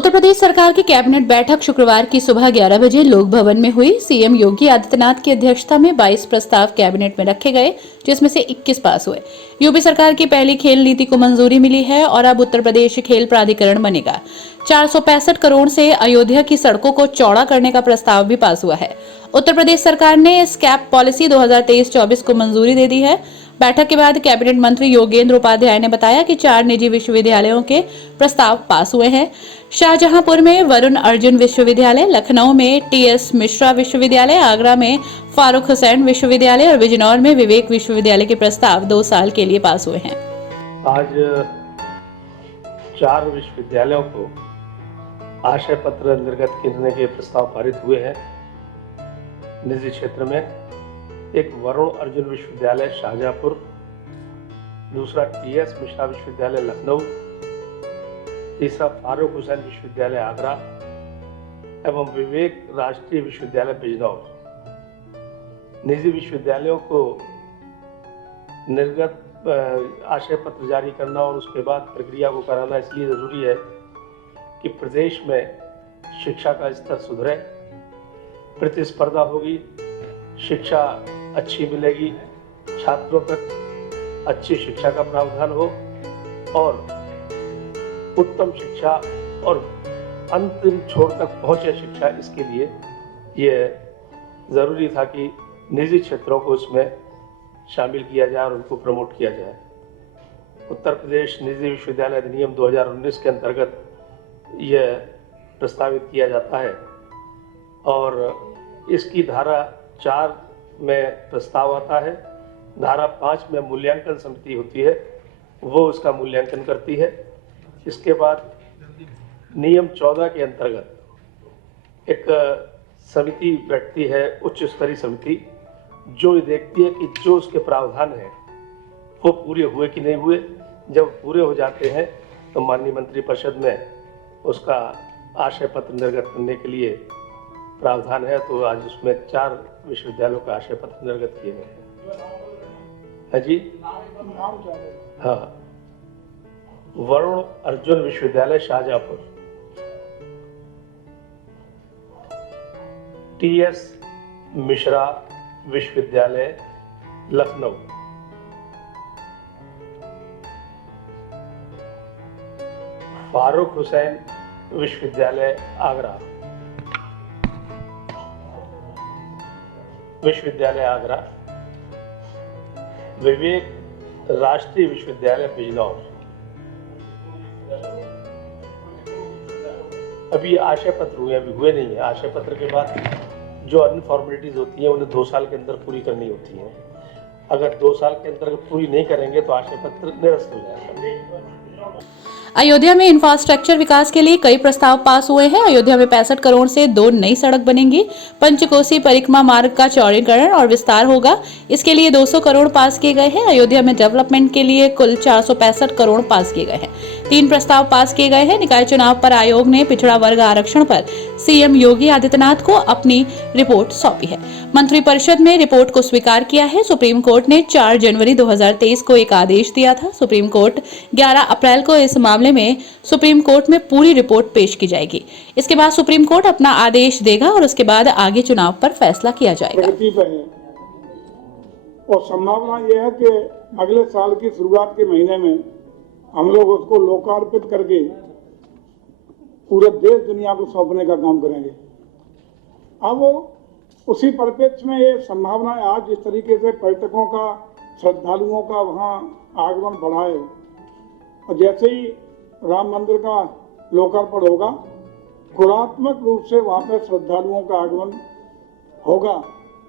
उत्तर प्रदेश सरकार की कैबिनेट बैठक शुक्रवार की सुबह 11 बजे लोक भवन में हुई। सीएम योगी आदित्यनाथ की अध्यक्षता में 22 प्रस्ताव कैबिनेट में रखे गए, जिसमें से 21 पास हुए। यूपी सरकार की पहली खेल नीति को मंजूरी मिली है और अब उत्तर प्रदेश खेल प्राधिकरण बनेगा। 465 करोड़ से अयोध्या की सड़कों को चौड़ा करने का प्रस्ताव भी पास हुआ है। उत्तर प्रदेश सरकार ने स्कैप पॉलिसी 2023-24 को मंजूरी दे दी है। बैठक के बाद कैबिनेट मंत्री योगेंद्र उपाध्याय ने बताया कि 4 निजी विश्वविद्यालयों के प्रस्ताव पास हुए हैं। शाहजहांपुर में वरुण अर्जुन विश्वविद्यालय, लखनऊ में टीएस मिश्रा विश्वविद्यालय, आगरा में फारूक हुसैन विश्वविद्यालय और बिजनौर में विवेक विश्वविद्यालय के प्रस्ताव 2 साल के लिए पास हुए हैं। आज 4 विश्वविद्यालयों को आशय पत्र निर्गत करने के प्रस्ताव पारित हुए हैं। निजी क्षेत्र में एक वरुण अर्जुन विश्वविद्यालय शाहजहांपुर, दूसरा टीएस मिश्रा विश्वविद्यालय लखनऊ, तीसरा फारूक हुसैन विश्वविद्यालय आगरा एवं विवेक राष्ट्रीय विश्वविद्यालय बिजनौर। निजी विश्वविद्यालयों को निर्गत आशय पत्र जारी करना और उसके बाद प्रक्रिया को कराना इसलिए ज़रूरी है कि प्रदेश में शिक्षा का स्तर सुधरे, प्रतिस्पर्धा होगी, शिक्षा अच्छी मिलेगी, छात्रों तक अच्छी शिक्षा का प्रावधान हो और उत्तम शिक्षा और अंतिम छोर तक पहुंचे शिक्षा। इसके लिए ये ज़रूरी था कि निजी क्षेत्रों को इसमें शामिल किया जाए और उनको प्रमोट किया जाए। उत्तर प्रदेश निजी विश्वविद्यालय अधिनियम 2019 के अंतर्गत यह प्रस्तावित किया जाता है और इसकी धारा 4 में प्रस्ताव आता है। धारा 5 में मूल्यांकन समिति होती है, वो उसका मूल्यांकन करती है। इसके बाद नियम 14 के अंतर्गत एक समिति बैठती है, उच्च स्तरीय समिति, जो देखती है कि जो उसके प्रावधान हैं वो पूरे हुए कि नहीं हुए। जब पूरे हो जाते हैं तो माननीय मंत्रिपरिषद में उसका आशय पत्र निर्गत करने के लिए प्रावधान है। तो आज उसमें 4 विश्वविद्यालयों का आशय पत्र निर्गत किए गए हैं। है जी, हाँ, वरुण अर्जुन विश्वविद्यालय शाहजहांपुर, टीएस मिश्रा विश्वविद्यालय लखनऊ, फारूक हुसैन विश्वविद्यालय आगरा, विवेक राष्ट्रीय विश्वविद्यालय बिजनौर। अभी आशय पत्र हुए, अभी हुए नहीं है। आशय पत्र के बाद जो अन्य फॉर्मेलिटीज होती हैं उन्हें 2 साल के अंदर पूरी करनी होती है। अगर 2 साल के अंदर पूरी नहीं करेंगे तो आशय पत्र निरस्त हो जाएगा। अयोध्या में इंफ्रास्ट्रक्चर विकास के लिए कई प्रस्ताव पास हुए हैं। अयोध्या में 65 करोड़ से 2 नई सड़क बनेंगी। पंचकोसी परिक्रमा मार्ग का चौड़ीकरण और विस्तार होगा, इसके लिए 200 करोड़ पास किए गए हैं। अयोध्या में डेवलपमेंट के लिए कुल 465 करोड़ पास किए गए हैं। 3 प्रस्ताव पास किए गए हैं। निकाय चुनाव पर आयोग ने पिछड़ा वर्ग आरक्षण पर सीएम योगी आदित्यनाथ को अपनी रिपोर्ट सौंपी है। मंत्रिपरिषद में रिपोर्ट को स्वीकार किया है। सुप्रीम कोर्ट ने 4 जनवरी 2023 को एक आदेश दिया था। सुप्रीम कोर्ट 11 अप्रैल को इस मामले में सुप्रीम कोर्ट में पूरी रिपोर्ट पेश की जाएगी। इसके बाद सुप्रीम कोर्ट अपना आदेश देगा और उसके बाद आगे चुनाव पर फैसला किया जाएगा। और संभावना यह है कि अगले साल की शुरुआत के महीने में हम लोग उसको लोकार्पित करके पूरे देश दुनिया को सौंपने का काम करेंगे। अब उसी परिप्रेक्ष्य में ये संभावना है, आज जिस तरीके से पर्यटकों का, श्रद्धालुओं का वहाँ आगमन बढ़ा है और जैसे ही राम मंदिर का लोकार्पण होगा, गुणात्मक रूप से वहाँ पर श्रद्धालुओं का आगमन होगा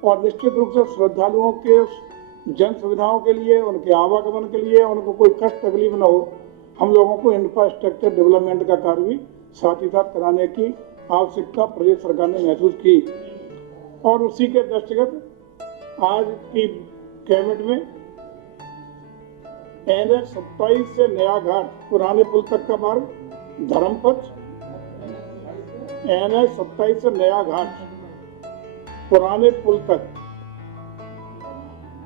और निश्चित रूप से श्रद्धालुओं के जन सुविधाओं के लिए, उनके आवागमन के लिए, उनको कोई कष्ट तकलीफ न हो, हम लोगों को इंफ्रास्ट्रक्चर डेवलपमेंट का कार्य भी साथ ही साथ कराने की आवश्यकता प्रदेश सरकार ने महसूस की और उसी के दृष्टिगत आज की कैबिनेट में NH 27 से नया घाट पुराने पुल तक का मार्ग, धर्मपथ, NH 27 से नया घाट पुराने पुल तक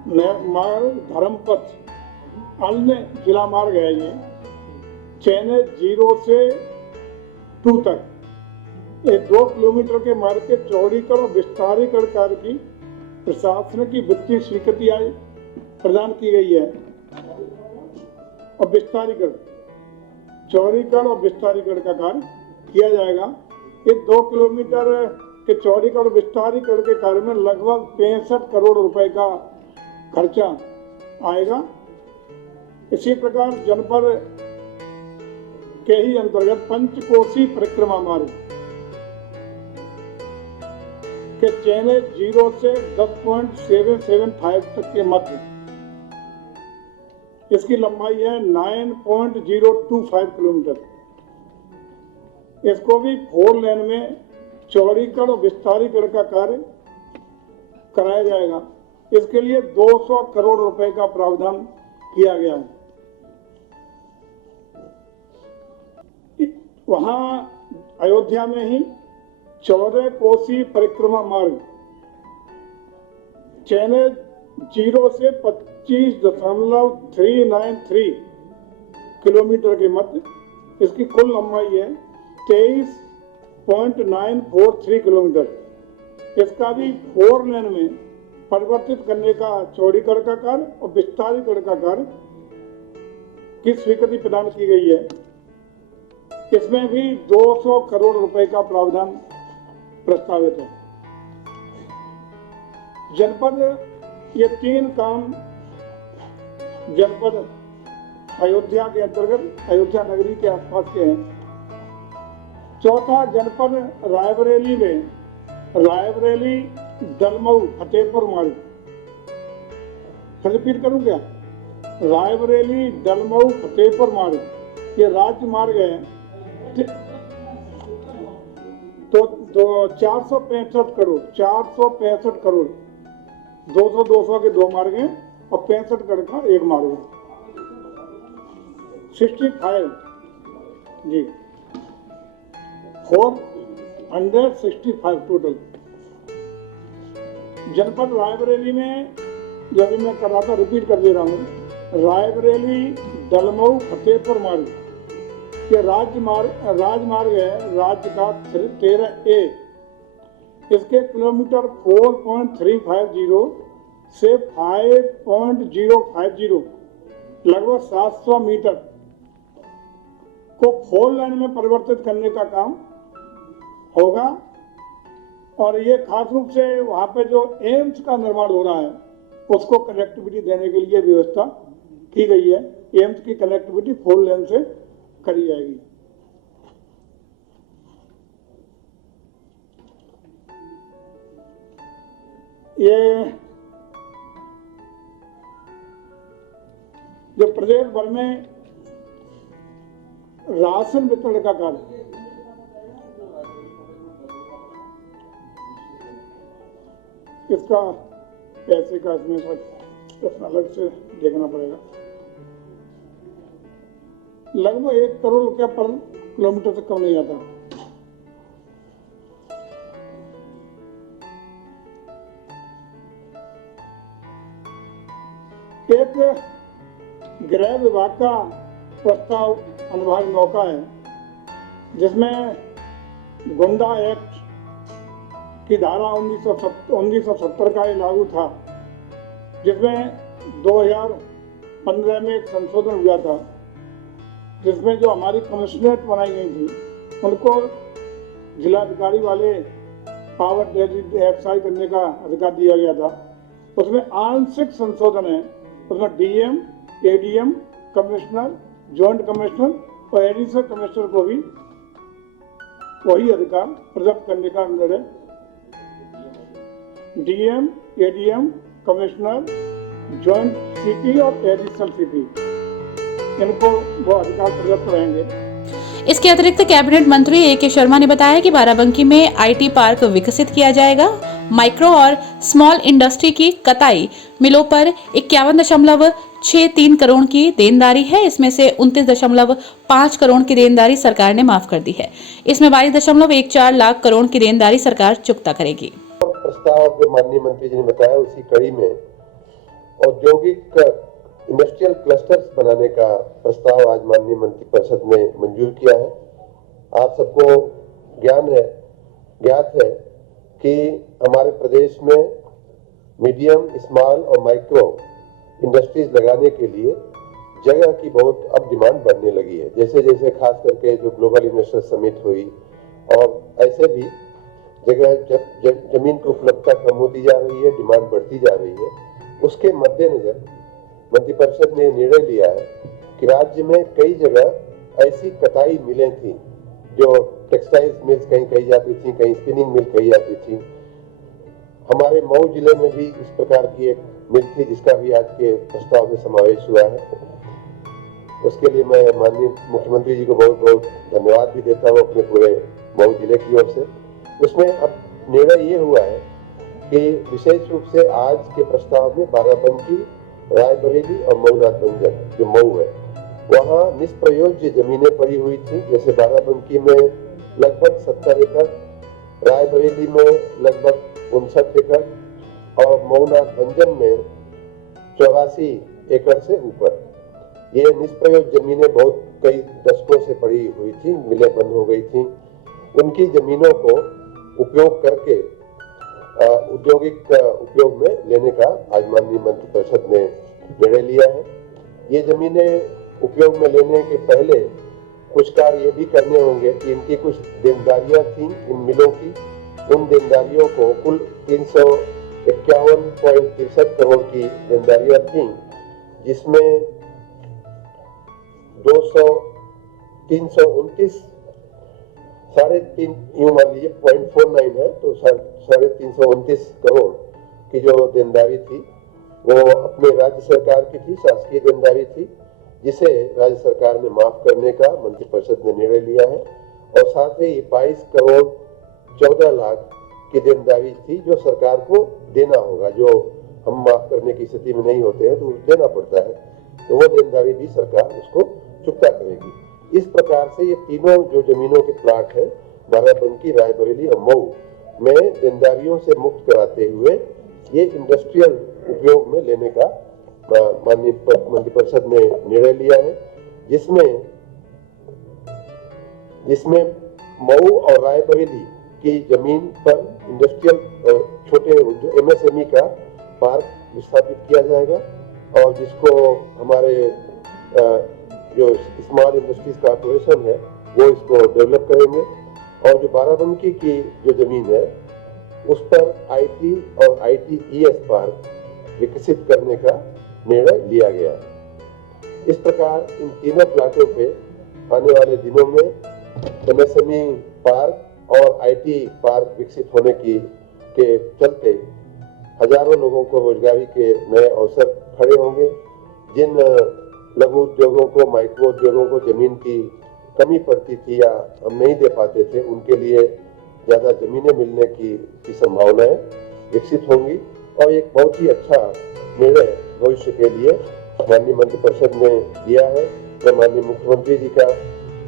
मार्ग, धर्मपथ, अन्य जिला मार्ग है ये। चैनल 0 से 2 तक ये 2 किलोमीटर के मार्ग के चौड़ीकरण और विस्तारीकरण कार्य की प्रशासन की वित्तीय स्वीकृति आज प्रदान की गई है। और विस्तारीकरण, चौड़ीकरण और विस्तारीकरण का कार्य किया जाएगा। ये 2 किलोमीटर के चौड़ीकरण और विस्तारीकरण के कार्य में लगभग 65 करोड़ रुपए का खर्चा आएगा। इसी प्रकार जनपद के ही अंतर्गत पंचकोसी परिक्रमा मार्ग के चैनल 0 से 10.775 तक के मध्य इसकी लंबाई है 9.025 किलोमीटर। इसको भी 4 लेन में चौड़ीकरण और विस्तारीकरण का कार्य कराया जाएगा। इसके लिए 200 करोड़ रुपए का प्रावधान किया गया है। वहां अयोध्या में ही 14 कोसी परिक्रमा मार्ग चैनल 0 से 25.393 किलोमीटर के मध्य इसकी कुल लंबाई है 23.943 किलोमीटर। इसका भी 4 लेन में परिवर्तित करने का चौड़ीकरण का कार्य और विस्तारीकरण का कार्य की स्वीकृति प्रदान की गई है। इसमें भी 200 करोड़ रुपए का प्रावधान प्रस्तावित है। जनपद, ये 3 काम जनपद अयोध्या के अंतर्गत अयोध्या नगरी के आसपास के हैं। चौथा जनपद रायबरेली में रायबरेली दलमऊ फतेहपुर मार्ग, रिपीट करूं क्या? रायबरेली दलमऊ फतेहपुर मार्ग ये राज्य मार्ग है। तो 465 करोड़ 200 के 2 मार्ग हैं और 65 करोड़ का 1 मार्ग है। 65 जी 465 टोटल। जनपद रायबरेली में जब मैं कर रहा था, रिपीट कर दे रहा हूँ, रायबरेली दलमऊ फतेहपुर मार्ग ये राजमार्ग है राज्य का 13A। इसके किलोमीटर 4.350 से 5.050 लगभग 700 मीटर को 4 लेन में परिवर्तित करने का काम होगा। और ये खास रूप से वहां पे जो एम्स का निर्माण हो रहा है उसको कनेक्टिविटी देने के लिए व्यवस्था की गई है। एम्स की कनेक्टिविटी 4 लेन से करी जाएगी। ये जो प्रदेश भर में राशन वितरण का कार्य इसका पैसे का इसमें अलग से देखना पड़ेगा। लगभग 1 करोड़ रुपया पर किलोमीटर से कम नहीं आता। एक गृह विभाग का प्रस्ताव अनुभाग 9 का है जिसमें गुंडा एक्ट की धारा 1970 का लागू था, जिसमें 2015 में एक संशोधन हुआ था जिसमें जो हमारी कमिश्नरेट बनाई गई थी उनको जिलाधिकारी वाले पावर एक्सरसाइज करने का अधिकार दिया गया था। उसमें आंशिक संशोधन है। उसमें DM, ADM, commissioner, joint commissioner और एडिशनल कमिश्नर को भी वही अधिकार प्रदत्त करने का निर्णय DM, ADM, commissioner, joint CP और एडिशनल सीपी इनको वो अधिकार प्रदत्त रहेंगे। इसके अतिरिक्त कैबिनेट मंत्री A.K. शर्मा ने बताया कि बाराबंकी में आईटी पार्क विकसित किया जाएगा। माइक्रो और स्मॉल इंडस्ट्री की कताई मिलों पर 51.63 करोड़ की देनदारी है। इसमें से 29.5 करोड़ की देनदारी सरकार ने माफ कर दी है। इसमें 22.14 लाख करोड़ की देनदारी सरकार चुकता करेगी। प्रस्ताव जो माननीय मंत्री जी ने बताया उसी कड़ी में औद्योगिक इंडस्ट्रियल क्लस्टर्स बनाने का प्रस्ताव आज माननीय मंत्रिपरिषद ने मंजूर किया है। आप सबको ज्ञात है कि हमारे प्रदेश में मीडियम, स्मॉल और माइक्रो इंडस्ट्रीज लगाने के लिए जगह की बहुत अब डिमांड बढ़ने लगी है। जैसे जैसे खास करके जो ग्लोबल इन्वेस्टर समिट हुई और ऐसे भी जगह जमीन की उपलब्धता कम होती जा रही है, डिमांड बढ़ती जा रही है। उसके मद्देनजर मंत्रिपरिषद ने निर्णय लिया है कि राज्य में कई जगह ऐसी कताई मिलें थी जो टेक्सटाइल्स मिल्स कहीं कही जाती थी, कहीं स्पिनिंग मिल कही जाती थी। हमारे मऊ जिले में भी इस प्रकार की एक मिल थी जिसका भी आज के प्रस्ताव में समावेश हुआ है। उसके लिए मैं माननीय मुख्यमंत्री जी को बहुत बहुत धन्यवाद भी देता हूँ अपने पूरे मऊ जिले की ओर से। उसमें अब निर्णय ये हुआ है कि विशेष रूप से आज के प्रस्ताव में बाराबंकी, रायबरेली और मऊ नाथभंजन जो मऊ है वहाँ निष्प्रयोज्य जमीनें पड़ी हुई थी। जैसे बाराबंकी में लगभग 70 एकड़, रायबरेली में लगभग 59 एकड़ और मऊ नाथभंजन में 84 एकड़ से ऊपर ये निष्प्रयोज्य जमीनें बहुत कई दशकों से पड़ी हुई थी, मिलें बंद हो गई थी। उनकी जमीनों को उपयोग करके औद्योगिक उपयोग में लेने का आज माननीय मंत्रिपरिषद ने निर्णय लिया है। ये जमीनें उपयोग में लेने के पहले कुछ कार्य ये भी करने होंगे कि इनकी कुछ देनदारियां थी इन मिलों की, उन देनदारियों को कुल 351.63 करोड़ की देनदारियां थी, जिसमें 329 3.5 यूं मान लीजिए 0.49 है तो 329 करोड़ की जो देनदारी थी वो अपने राज्य सरकार की थी, शासकीय देनदारी थी, जिसे राज्य सरकार ने माफ करने का मंत्रिपरिषद ने निर्णय लिया है। और साथ ही 22 करोड़ 14 लाख की देनदारी थी जो सरकार को देना होगा, जो हम माफ करने की स्थिति में नहीं होते हैं तो देना पड़ता है, तो वो देनदारी भी सरकार उसको चुकता करेगी। इस प्रकार से ये तीनों जो जमीनों के प्लाट है बाराबंकी, रायबरेली और मऊ में देनदारियों से मुक्त कराते हुए ये इंडस्ट्रियल उपयोग में लेने का माननीय मंत्रिपरिषद ने निर्णय लिया है, जिसमें मऊ और रायबरेली की जमीन पर इंडस्ट्रियल छोटे MSME का पार्क स्थापित किया जाएगा और जिसको हमारे जो स्मॉल इंडस्ट्रीज कॉर्पोरेशन है वो इसको डेवलप करेंगे। और जो बाराबंकी की जो जमीन है उस पर IT और ITES पार्क विकसित करने का निर्णय लिया गया है। इस प्रकार इन तीनों प्लाटों पे आने वाले दिनों में MSME पार्क और IT पार्क विकसित होने के चलते हजारों लोगों को रोजगारी के नए अवसर खड़े होंगे। जिन लघु उद्योगों को, माइक्रो उद्योगों को जमीन की कमी पड़ती थी या हम नहीं दे पाते थे, उनके लिए ज्यादा जमीनें मिलने की संभावनाएं विकसित होंगी और एक बहुत ही अच्छा निर्णय भविष्य के लिए माननीय मंत्रिपरिषद ने लिया है। मैं माननीय मुख्यमंत्री जी का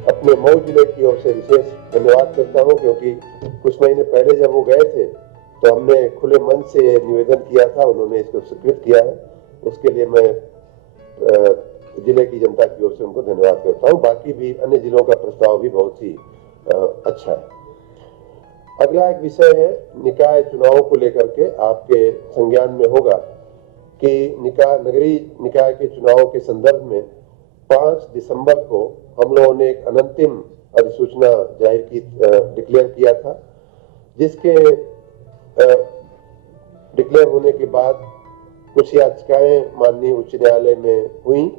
अपने मऊ जिले की ओर से विशेष धन्यवाद करता हूं, क्योंकि कुछ महीने पहले जब वो गए थे तो हमने खुले मन से निवेदन किया था, उन्होंने इसको स्वीकृत किया है। उसके लिए मैं जिले की जनता की ओर से उनको धन्यवाद करता हूं। बाकी भी अन्य जिलों का प्रस्ताव भी बहुत ही अच्छा है। अगला एक विषय है निकाय चुनावों को लेकर के आपके संज्ञान में होगा कि नगरीय निकाय के चुनावों के संदर्भ में 5 दिसंबर को हम लोगों ने एक अनंतिम अधिसूचना जाहिर की, डिक्लेयर किया था, जिसके डिक्लेयर होने के बाद कुछ याचिकाएं माननीय उच्च न्यायालय में हुई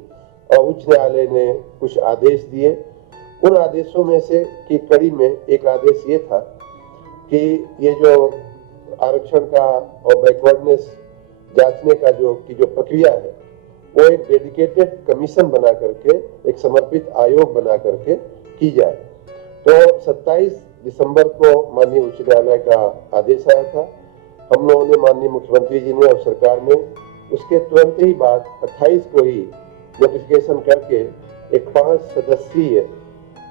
और उच्च न्यायालय ने कुछ आदेश दिए। उन आदेशों में से की कड़ी में एक आदेश ये था कि ये जो आरक्षण का और बैकवर्डनेस जांचने का जो प्रक्रिया है वो एक डेडिकेटेड कमीशन बना करके, एक समर्पित आयोग बना करके की जाए। तो 27 दिसंबर को माननीय उच्च न्यायालय का आदेश आया था। हम लोगों ने, माननीय मुख्यमंत्री जी ने और सरकार ने उसके तुरंत ही बाद 28 को ही नोटिफिकेशन करके एक 5 सदस्यीय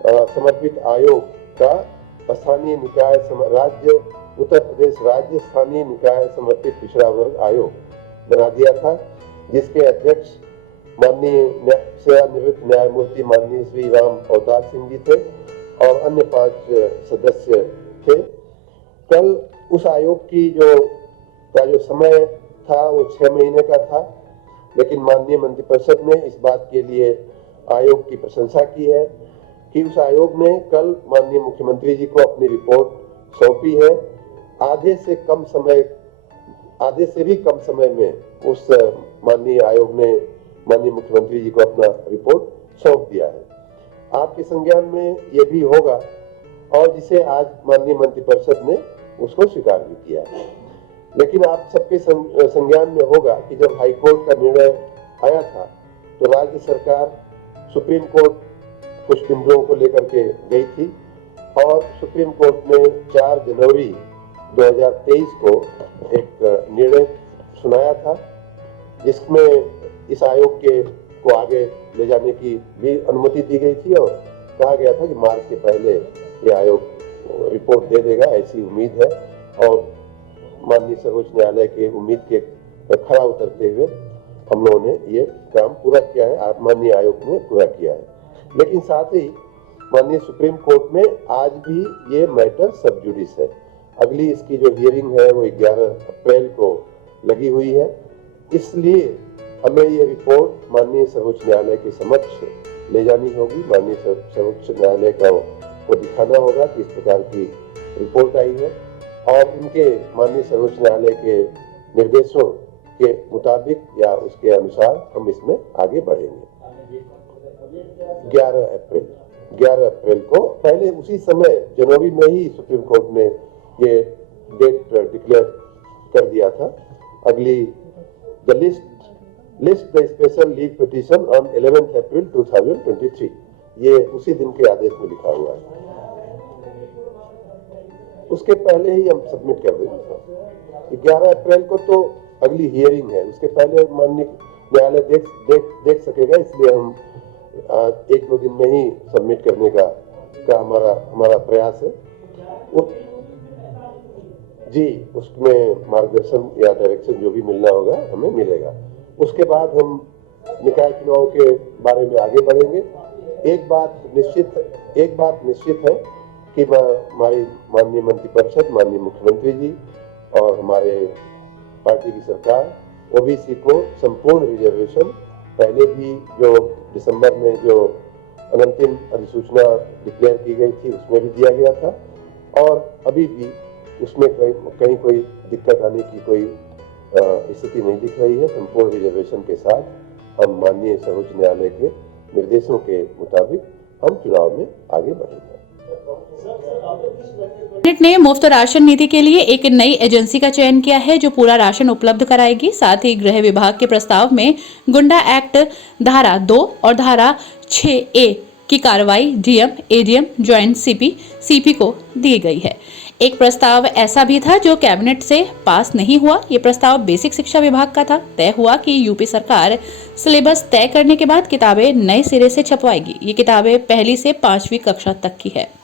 समर्पित आयोग का स्थानीय निकाय राज्य उत्तर प्रदेश राज्य स्थानीय निकाय समर्पित पिछड़ा वर्ग आयोग बना दिया था, जिसके अध्यक्ष माननीय सेवानिवृत्त न्यायमूर्ति माननीय श्री राम अवतार सिंह जी थे और अन्य 5 सदस्य थे। कल उस आयोग की जो समय था वो 6 महीने का था, लेकिन माननीय मंत्रिपरिषद ने इस बात के लिए आयोग की प्रशंसा की है कि उस आयोग ने कल माननीय मुख्यमंत्री जी को अपनी रिपोर्ट सौंपी है। आधे से भी कम समय में उस माननीय आयोग ने माननीय मुख्यमंत्री जी को अपना रिपोर्ट सौंप दिया है। आपके संज्ञान में ये भी होगा और जिसे आज माननीय मंत्रिपरिषद ने उसको स्वीकार भी किया है। लेकिन आप सबके संज्ञान में होगा कि जब हाईकोर्ट का निर्णय आया था तो राज्य सरकार सुप्रीम कोर्ट कुछ बिंदुओं को लेकर के गई थी और सुप्रीम कोर्ट ने 4 जनवरी 2023 को एक निर्णय सुनाया था, जिसमें इस आयोग को आगे ले जाने की भी अनुमति दी गई थी और कहा गया था कि मार्च के पहले ये आयोग रिपोर्ट दे देगा, ऐसी उम्मीद है। और माननीय सर्वोच्च न्यायालय के उम्मीद के खरा उतरते हुए हम लोगों ने ये काम पूरा किया है, माननीय आयोग ने पूरा किया है। लेकिन साथ ही माननीय सुप्रीम कोर्ट में आज भी ये मैटर सब जुडिस है। अगली इसकी जो हियरिंग है वो 11 अप्रैल को लगी हुई है, इसलिए हमें ये रिपोर्ट माननीय सर्वोच्च न्यायालय के समक्ष ले जानी होगी। माननीय सर्वोच्च न्यायालय को दिखाना होगा कि इस प्रकार की रिपोर्ट आई है और उनके माननीय सर्वोच्च न्यायालय के निर्देशों के मुताबिक या उसके अनुसार हम इसमें आगे बढ़ेंगे। 11 अप्रैल को पहले उसी समय जनवरी में ही सुप्रीम कोर्ट ने ये डेट डिक्लेयर कर दिया था। अगली the list the special leave petition on 11 अप्रैल 2023, ये उसी दिन के आदेश में लिखा हुआ है। उसके पहले ही हम सबमिट कर देंगे। 11 अप्रैल को तो अगली हियरिंग है, उसके पहले माननीय न्यायालय देख सकेगा, इसलिए हम 1-2 दिन में ही सबमिट करने का हमारा प्रयास है। जी, उसमें मार्गदर्शन या डायरेक्शन जो भी मिलना होगा हमें मिलेगा। उसके बाद हम निकाय चुनाव के बारे में आगे बढ़ेंगे। एक बात निश्चित है कि हमारी माननीय मंत्रिपरिषद, माननीय मुख्यमंत्री जी और हमारे पार्टी की सरकार ओबीसी को संपूर्ण रिजर्वेशन, पहले भी जो दिसंबर में जो अंतिम अधिसूचना डिक्लेयर की गई थी उसमें भी दिया गया था और अभी भी उसमें कहीं कोई दिक्कत आने की कोई स्थिति नहीं दिख रही है। संपूर्ण रिजर्वेशन के साथ हम माननीय सर्वोच्च न्यायालय के निर्देशों के मुताबिक हम चुनाव में आगे बढ़ेंगे। कैबिनेट ने मुफ्त राशन नीति के लिए एक नई एजेंसी का चयन किया है जो पूरा राशन उपलब्ध कराएगी। साथ ही गृह विभाग के प्रस्ताव में गुंडा एक्ट धारा 2 और धारा 6A की कार्रवाई डीएम, एडीएम, ज्वाइंट सीपी को दी गई है। एक प्रस्ताव ऐसा भी था जो कैबिनेट से पास नहीं हुआ। ये प्रस्ताव बेसिक शिक्षा विभाग का था। तय हुआ कि यूपी सरकार सिलेबस तय करने के बाद किताबें नए सिरे से छपवाएगी। ये किताबें 1ली से 5वीं कक्षा तक की है।